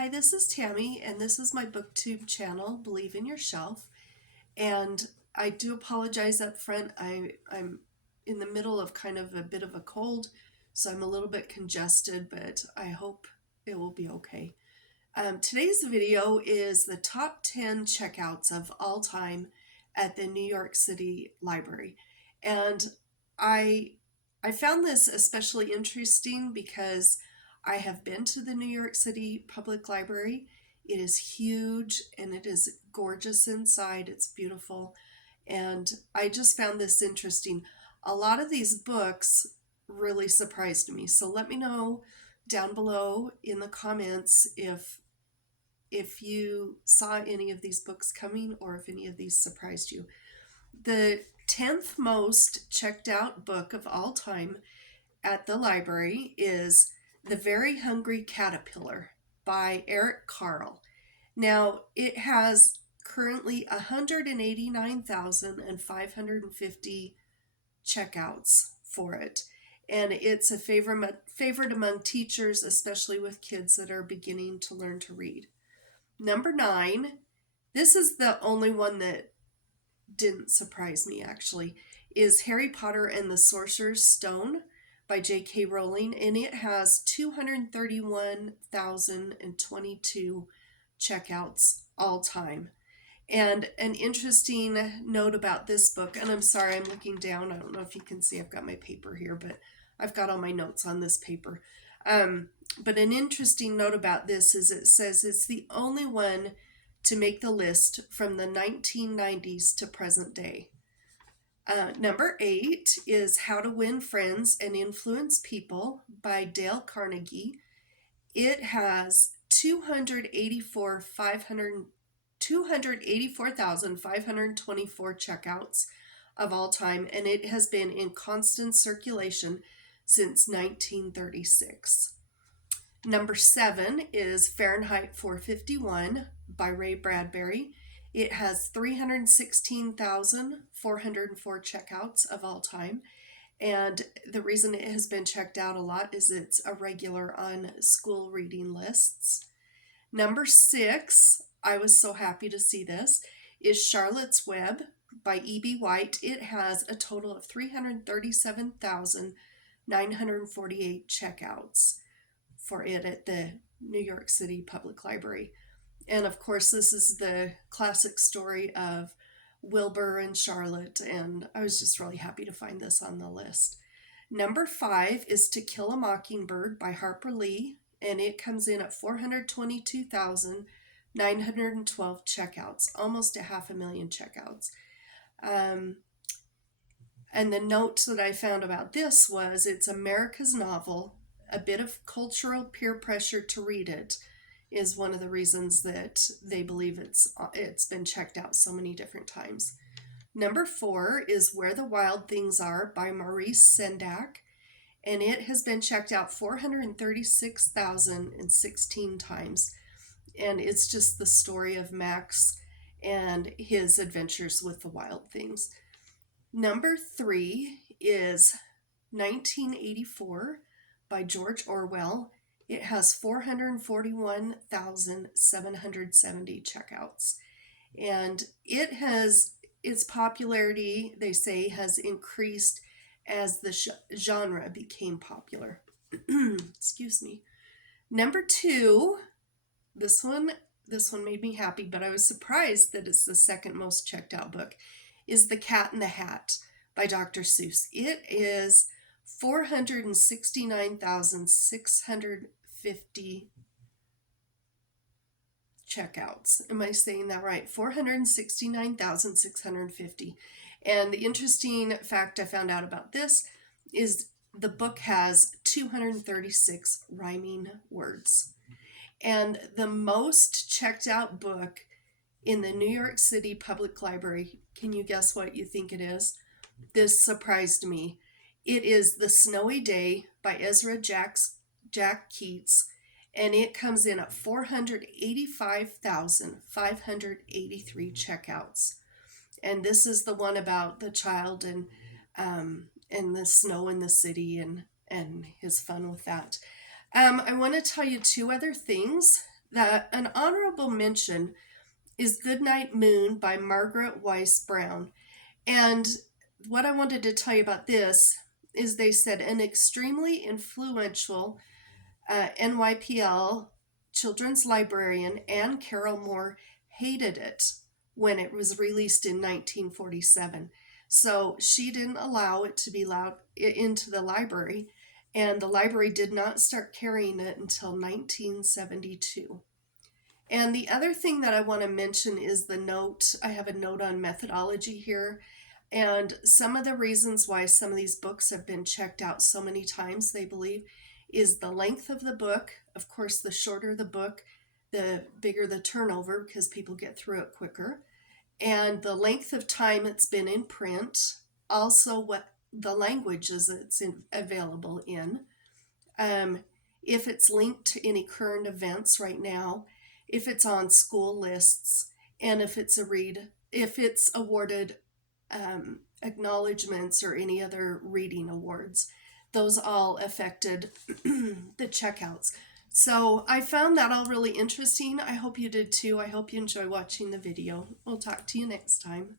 Hi, this is Tammy, and this is my booktube channel, Believe in Yourself. And I do apologize up front. I'm in the middle of kind of a bit of a cold, so I'm a little bit congested, but I hope it will be okay. Today's video is the top 10 checkouts of all time at the New York City Library. And I found this especially interesting because I have been to the New York City Public Library. It is huge and it is gorgeous inside. It's beautiful. And I just found this interesting. A lot of these books really surprised me. So let me know down below in the comments if you saw any of these books coming or if any of these surprised you. The 10th most checked out book of all time at the library is The Very Hungry Caterpillar by Eric Carle. Now, it has currently 189,550 checkouts for it. And it's a favorite among teachers, especially with kids that are beginning to learn to read. Number 9, this is the only one that didn't surprise me actually, is Harry Potter and the Sorcerer's Stone by J.K. Rowling, and it has 231,022 checkouts all time. And an interesting note about this book, and I'm sorry, I'm looking down. I don't know if you can see, I've got my paper here, but I've got all my notes on this paper. But an interesting note about this is it says it's the only one to make the list from the 1990s to present day. Number 8 is How to Win Friends and Influence People by Dale Carnegie. It has 284,524 checkouts of all time, and it has been in constant circulation since 1936. Number 7 is Fahrenheit 451 by Ray Bradbury. It has 316,404 checkouts of all time. And the reason it has been checked out a lot is it's a regular on school reading lists. Number 6, I was so happy to see this, is Charlotte's Web by E.B. White. It has a total of 337,948 checkouts for it at the New York City Public Library. And of course, this is the classic story of Wilbur and Charlotte, and I was just really happy to find this on the list. Number 5 is To Kill a Mockingbird by Harper Lee, and it comes in at 422,912 checkouts, almost 500,000 checkouts. And the note that I found about this was it's America's novel. A bit of cultural peer pressure to read it is one of the reasons that they believe it's been checked out so many different times. Number 4 is Where the Wild Things Are by Maurice Sendak, and it has been checked out 436,016 times. And it's just the story of Max and his adventures with the wild things. Number 3 is 1984 by George Orwell. It has 441,770 checkouts. And its popularity, they say, has increased as the genre became popular. Excuse me. Number 2, this one made me happy, but I was surprised that it's the second most checked out book, is The Cat in the Hat by Dr. Seuss. It is 469,650 checkouts. Am I saying that right? 469,650. And the interesting fact I found out about this is the book has 236 rhyming words. And the most checked out book in the New York City Public Library, can you guess what you think it is? This surprised me. It is The Snowy Day by Ezra Jack Keats, and it comes in at 485,583 checkouts. And this is the one about the child and the snow in the city and his fun with that. I want to tell you 2 other things An honorable mention is Goodnight Moon by Margaret Weiss Brown. And what I wanted to tell you about this is they said an extremely influential NYPL children's librarian, Anne Carroll Moore, hated it when it was released in 1947. So she didn't allow it to be allowed into the library, and the library did not start carrying it until 1972. And the other thing that I want to mention is the note. I have a note on methodology here. And some of the reasons why some of these books have been checked out so many times, they believe, is the length of the book. Of course, the shorter the book, the bigger the turnover because people get through it quicker. And the length of time it's been in print. Also, what the languages it's available in. If it's linked to any current events right now, if it's on school lists, and if it's awarded acknowledgments or any other reading awards. Those all affected the checkouts. So I found that all really interesting. I hope you did too. I hope you enjoy watching the video. We'll talk to you next time.